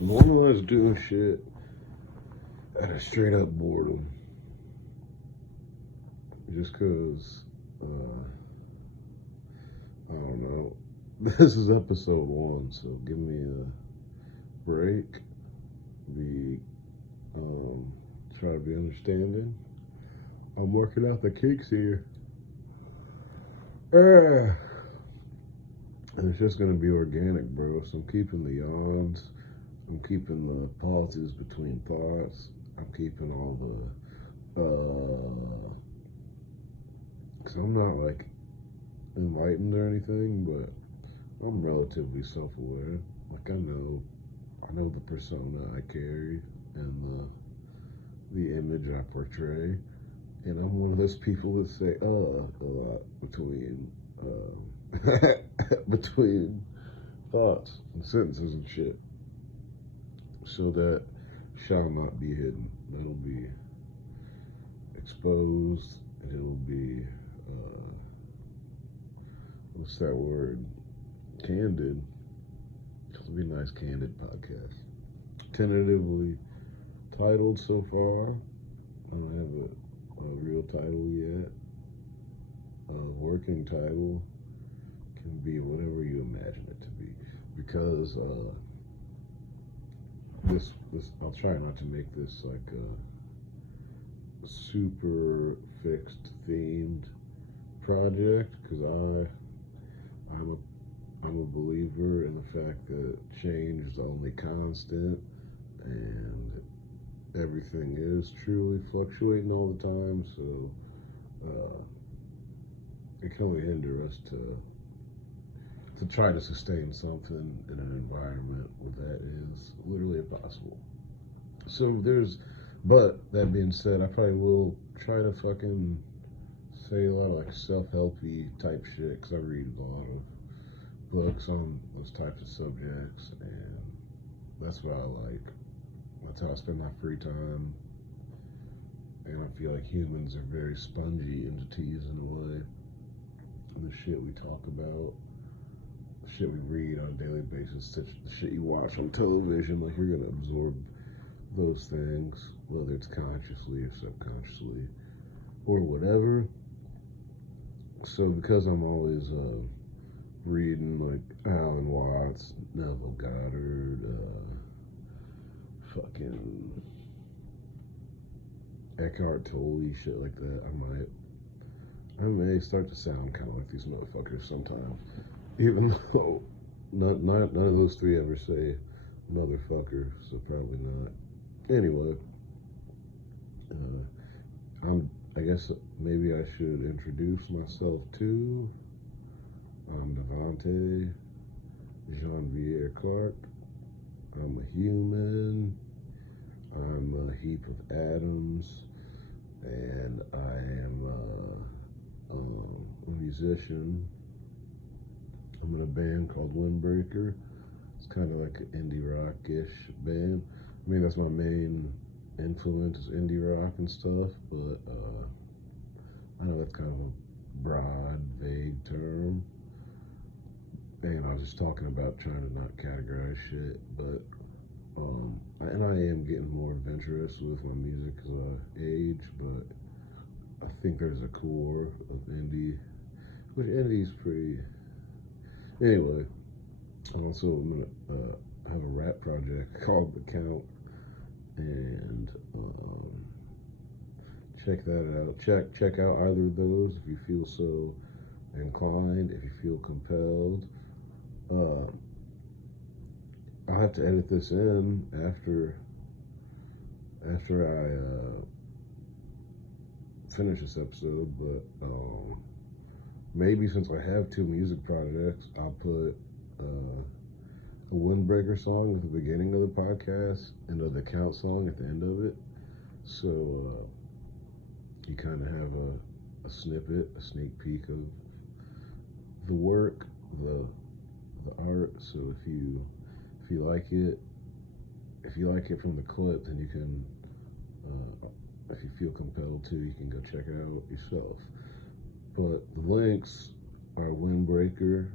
Normalize doing shit out of straight up boredom. Just because, I don't know. This is episode 1, so give me a break. Be, try to be understanding. I'm working out the kinks here. And it's just gonna be organic, bro. So I'm keeping the yawns. I'm keeping the pauses between thoughts. I'm keeping all the, cause I'm not like enlightened or anything, but I'm relatively self-aware. Like I know the persona I carry and the image I portray, and I'm one of those people that say a lot between between thoughts and sentences and shit, so that shall not be hidden. That'll be exposed, and it'll be what's that word? Candid. It'll be a nice candid podcast. Tentatively titled so far. I don't have a real title yet. A working title can be whatever you imagine it to be, because this I'll try not to make this like a super fixed themed project, because I'm a believer in the fact that change is the only constant, and everything is truly fluctuating all the time. So it can only hinder us to try to sustain something in an environment where that is literally impossible. So but that being said, I probably will try to fucking say a lot of like self-helpy type shit, because I read a lot of books on those types of subjects, and that's what I like. That's how I spend my free time, and I feel like humans are very spongy entities in a way. And the shit we talk about, the shit we read on a daily basis, the shit you watch on television, like you're gonna absorb those things, whether it's consciously or subconsciously or whatever. So because I'm always reading like Alan Watts, Neville Goddard, fucking Eckhart Tolle, shit like that, I may start to sound kind of like these motherfuckers sometimes, even though none of those three ever say motherfucker, so probably not. Anyway, I guess maybe I should introduce myself too. I'm Devonte, Jean-Pierre Clark. I'm a human. I'm a heap of atoms, and I am a musician. I'm in a band called Windbreaker. It's kind of like an indie rock-ish band. I mean, that's my main influence is indie rock and stuff, but I know that's kind of a broad, vague term. And I was just talking about trying to not categorize shit, but and I am getting more adventurous with my music as I age, but I think there's a core of indie, which indie's pretty. Anyway, I'm also gonna have a rap project called The Count, and check that out. Check out either of those if you feel so inclined, if you feel compelled. I'll have to edit this in after I finish this episode, but maybe since I have 2 music projects, I'll put a Windbreaker song at the beginning of the podcast and a The Count song at the end of it, so you kind of have a snippet, a sneak peek of the work, the art. So if you like it, from the clip, then you can, if you feel compelled to, you can go check it out yourself. But the links are Windbreaker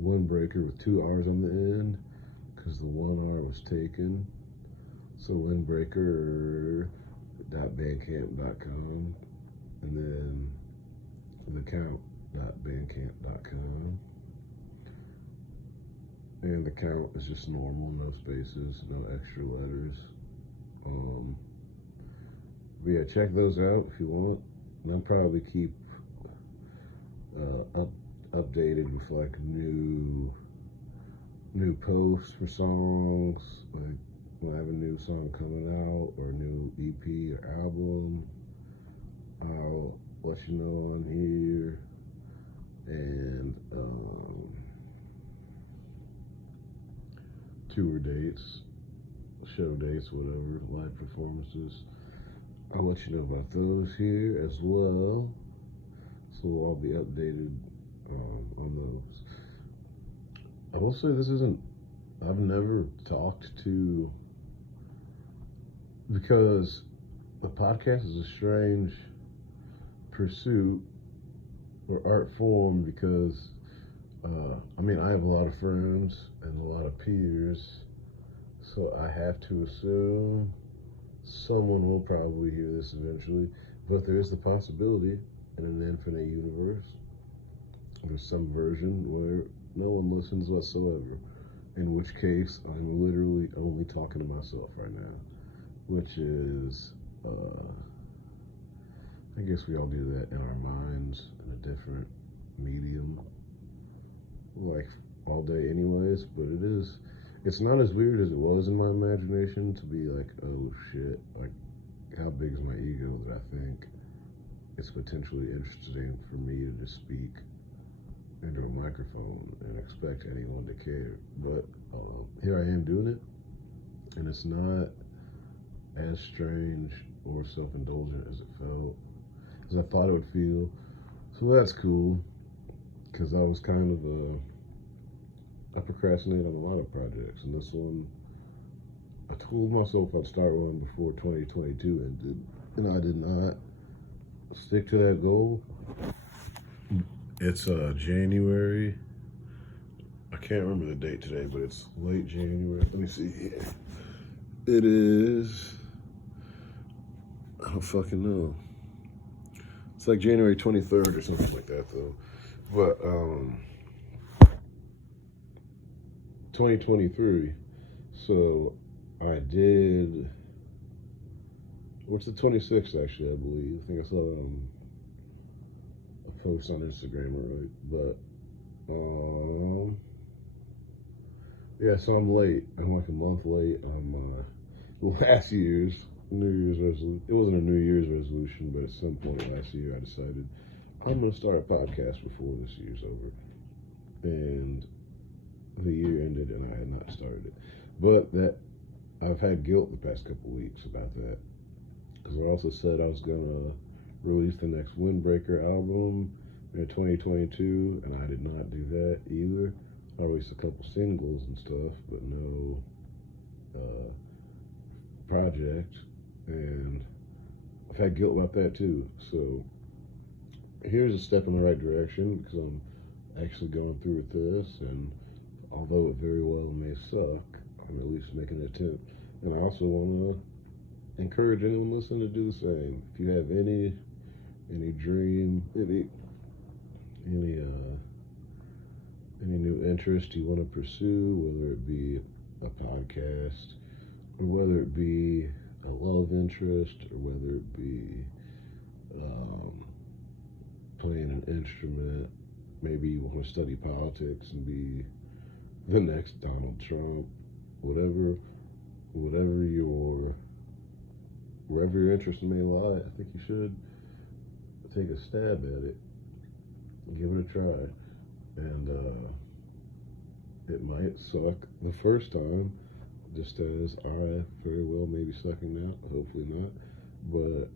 with 2 R's on the end, because the one R was was taken. So windbreaker.bandcamp.com, and then thecount.bandcamp.com. And the count is just normal, no spaces, no extra letters. But yeah, check those out if you want. And I'll probably keep updated with like new posts for songs. Like when I have a new song coming out or a new EP or album, I'll let you know on here. And tour dates, show dates, whatever, live performances. I'll let you know about those here as well. So we'll all be updated on those. I will say I've never talked to, because the podcast is a strange pursuit or art form, because I have a lot of friends and a lot of peers, so I have to assume someone will probably hear this eventually, but there is the possibility in an infinite universe there's some version where no one listens whatsoever, in which case I'm literally only talking to myself right now, which is I guess we all do that in our minds in a different medium, like all day anyways, but it's not as weird as it was in my imagination to be like, oh shit, like how big is my ego that I think it's potentially interesting for me to just speak into a microphone and expect anyone to care. But here I am doing it, and it's not as strange or self-indulgent as it felt, as I thought it would feel. So that's cool, because I was kind of I procrastinated on a lot of projects, and this one, I told myself I'd start one before 2022 ended, and I did not stick to that goal. It's January. I can't remember the date today, but it's late January. Let me see here. It is, I don't fucking know. It's like January 23rd or something like that, though. But 2023. So I did. What's the 26th actually? I believe. I think I saw a post on Instagram, right? But yeah. So I'm late. I'm like a month late on last year's New Year's resolution. It wasn't a New Year's resolution, but at some point last year I decided I'm gonna start a podcast before this year's over, and the year ended and I had not started it. But that I've had guilt the past couple weeks about that, because I also said I was gonna release the next Windbreaker album in 2022, and I did not do that either. I released a couple singles and stuff, but no project, and I've had guilt about that too. So here's a step in the right direction, because I'm actually going through with this, and although it very well may suck, I'm at least making an attempt. And I also want to encourage anyone listening to do the same. If you have any dream, any new interest you want to pursue, whether it be a podcast, or whether it be a love interest, or whether it be playing an instrument, maybe you want to study politics and be the next Donald Trump, wherever your interest may lie, I think you should take a stab at it, give it a try, and it might suck the first time, just as I very well may be sucking now, hopefully not, but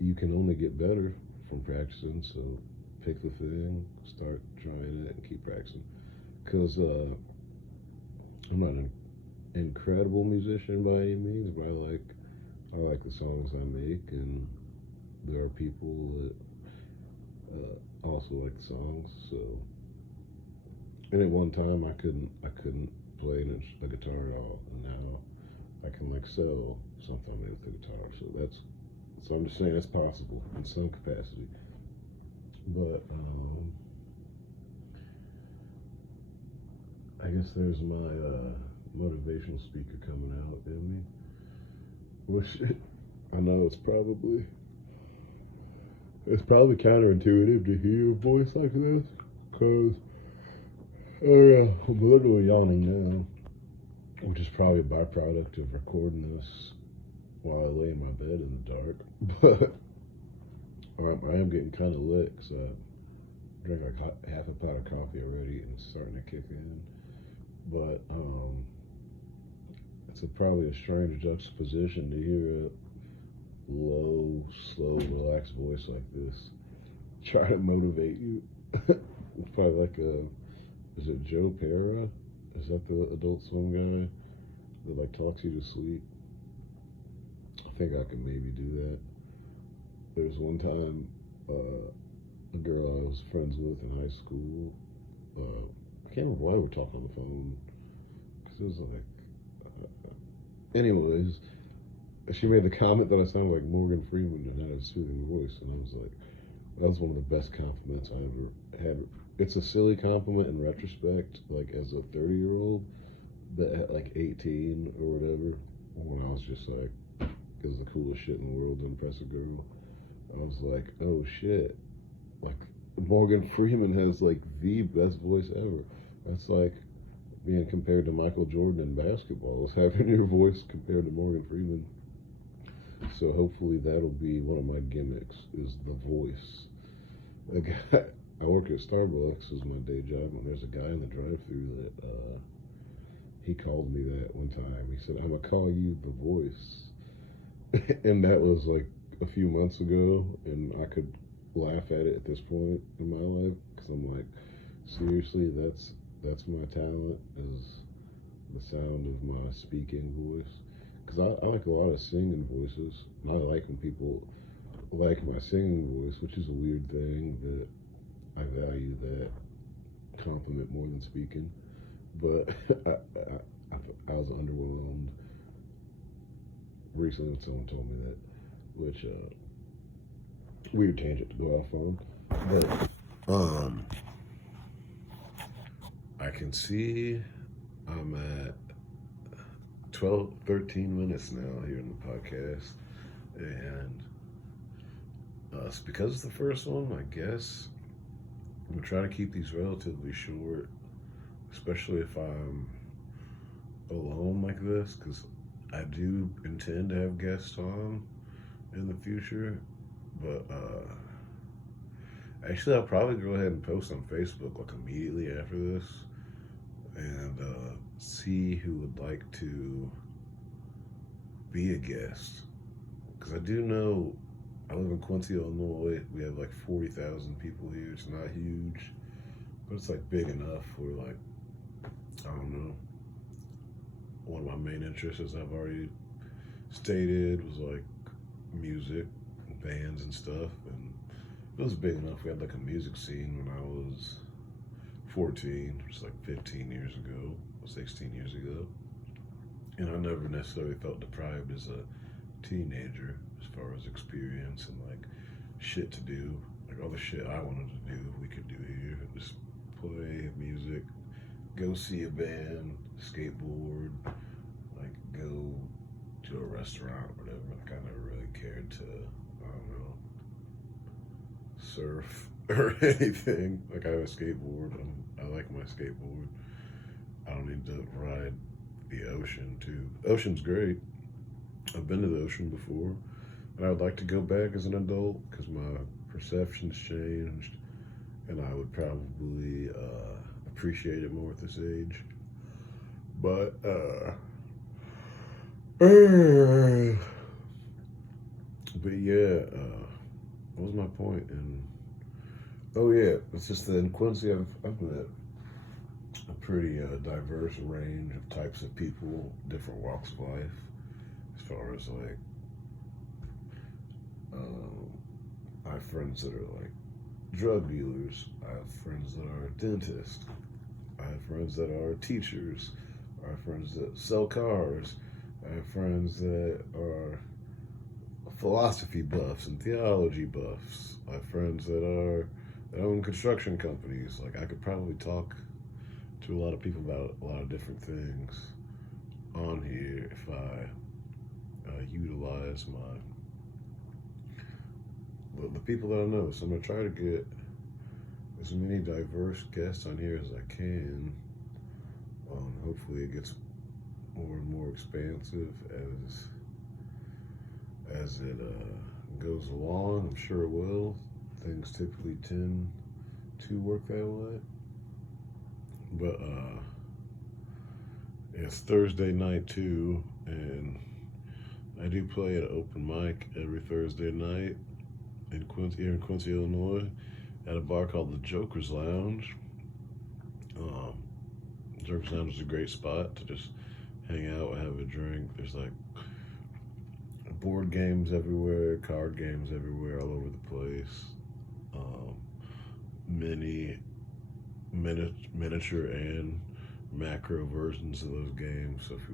you can only get better from practicing, so pick the thing, start trying it, and keep practicing, because I'm not an incredible musician by any means, but I like the songs I make, and there are people that also like the songs, so And at one time, I couldn't play the guitar at all, and now I can like sell something with the guitar. So I'm just saying it's possible in some capacity. But I guess there's my motivational speaker coming out in me, which I know it's probably counterintuitive to hear a voice like this, because oh yeah, I'm literally yawning now, which is probably a byproduct of recording this while I lay in my bed in the dark. But I am getting kind of lit, so I drank like half a pot of coffee already, and it's starting to kick in. But it's probably a strange juxtaposition to hear a low, slow, relaxed voice like this try to motivate you. It's probably like is it Joe Pera? Is that the Adult Swim guy that like talks you to sleep? I think I can maybe do that. There was one time a girl I was friends with in high school. I can't remember why we were talking on the phone, because it was like, anyways, she made the comment that I sounded like Morgan Freeman and had a soothing voice, and I was like, that was one of the best compliments I ever had. It's a silly compliment in retrospect, like as a 30-year-old, but at like 18 or whatever, when I was just like, it was the coolest shit in the world to impress a girl. I was like, oh shit, like Morgan Freeman has like the best voice ever. That's like being compared to Michael Jordan in basketball, is having your voice compared to Morgan Freeman. So hopefully that'll be one of my gimmicks, is the voice. Like, I work at Starbucks as my day job, and there's a guy in the drive-thru that he called me that one time. He said, "I'm gonna call you the voice," and that was like a few months ago, and I could laugh at it at this point in my life, because I'm like, seriously, that's my talent, is the sound of my speaking voice. Because I like a lot of singing voices, and I like when people like my singing voice, which is a weird thing, that I value that compliment more than speaking. But I was underwhelmed recently when someone told me that, which weird tangent to go off on. But I can see I'm at 13 minutes now here in the podcast, and it's because it's the first one, I guess I'm gonna try to keep these relatively short, especially if I'm alone like this, because I do intend to have guests on in the future. But actually, I'll probably go ahead and post on Facebook like immediately after this, and see who would like to be a guest. Because I do know, I live in Quincy, Illinois. We have like 40,000 people here. It's not huge, but it's like big enough where, like, I don't know, one of my main interests, as I've already stated, was like music, bands and stuff. And it was big enough. We had like a music scene when I was 14, which is like 15 years ago, 16 years ago. And I never necessarily felt deprived as a teenager as far as experience and like shit to do. Like all the shit I wanted to do, we could do here. Just play music, go see a band, skateboard, like go to a restaurant or whatever. Like I never really cared to, I don't know, surf or anything. Like I have a skateboard. I like my skateboard. I don't need to ride the ocean too. The ocean's great. I've been to the ocean before, and I would like to go back as an adult because my perception's changed, and I would probably appreciate it more at this age. But yeah, what was my point? And oh yeah, it's just that in Quincy, I've met a pretty diverse range of types of people, different walks of life. As far as like, I have friends that are like drug dealers. I have friends that are dentists. I have friends that are teachers. I have friends that sell cars. I have friends that are philosophy buffs and theology buffs. I have friends that own construction companies. Like, I could probably talk to a lot of people about a lot of different things on here if I utilize the people that I know. So I'm gonna try to get as many diverse guests on here as I can. Hopefully, it gets more and more expansive as it goes along. I'm sure it will. Things typically tend to work that way. But it's Thursday night too, and I do play at an open mic every Thursday night here in Quincy, Illinois, at a bar called the Joker's Lounge. Joker's Lounge is a great spot to just hang out, have a drink. There's like board games everywhere, card games everywhere, all over the place. Miniature and macro versions of those games. So if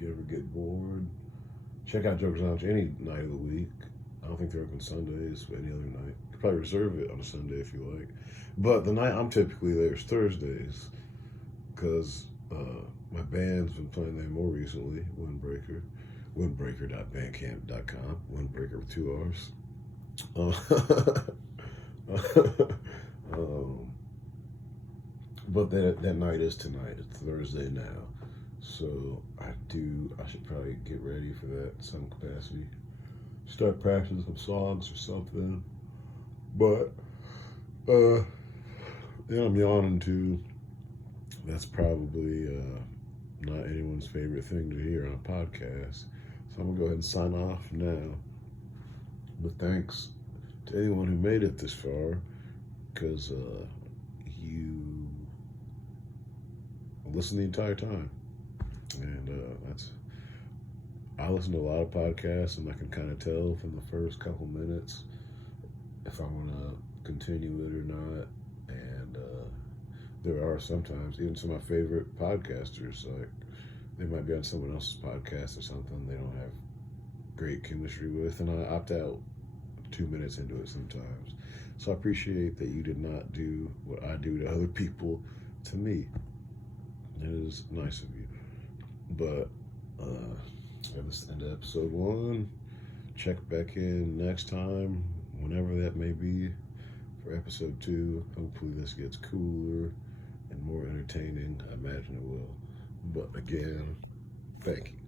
you ever get bored, check out Joker's Lounge any night of the week. I don't think they're open Sundays, but any other night. You could probably reserve it on a Sunday if you like. But the night I'm typically there is Thursdays, because my band's been playing there more recently, windbreaker.bandcamp.com, windbreaker with 2 R's. But that night is tonight. It's Thursday now. So I should probably get ready for that in some capacity. Start practicing some songs or something. But I'm yawning too. That's probably not anyone's favorite thing to hear on a podcast. So I'm gonna go ahead and sign off now. But thanks to anyone who made it this far, because you listened the entire time. And I listen to a lot of podcasts, and I can kind of tell from the first couple minutes if I want to continue it or not. And there are sometimes, even some of my favorite podcasters, like they might be on someone else's podcast or something they don't have great chemistry with, and I opt out 2 minutes into it sometimes. So I appreciate that you did not do what I do to other people to me. It is nice of you. But this is the end of episode 1. Check back in next time, whenever that may be, for episode 2. Hopefully this gets cooler and more entertaining. I imagine it will. But again, thank you.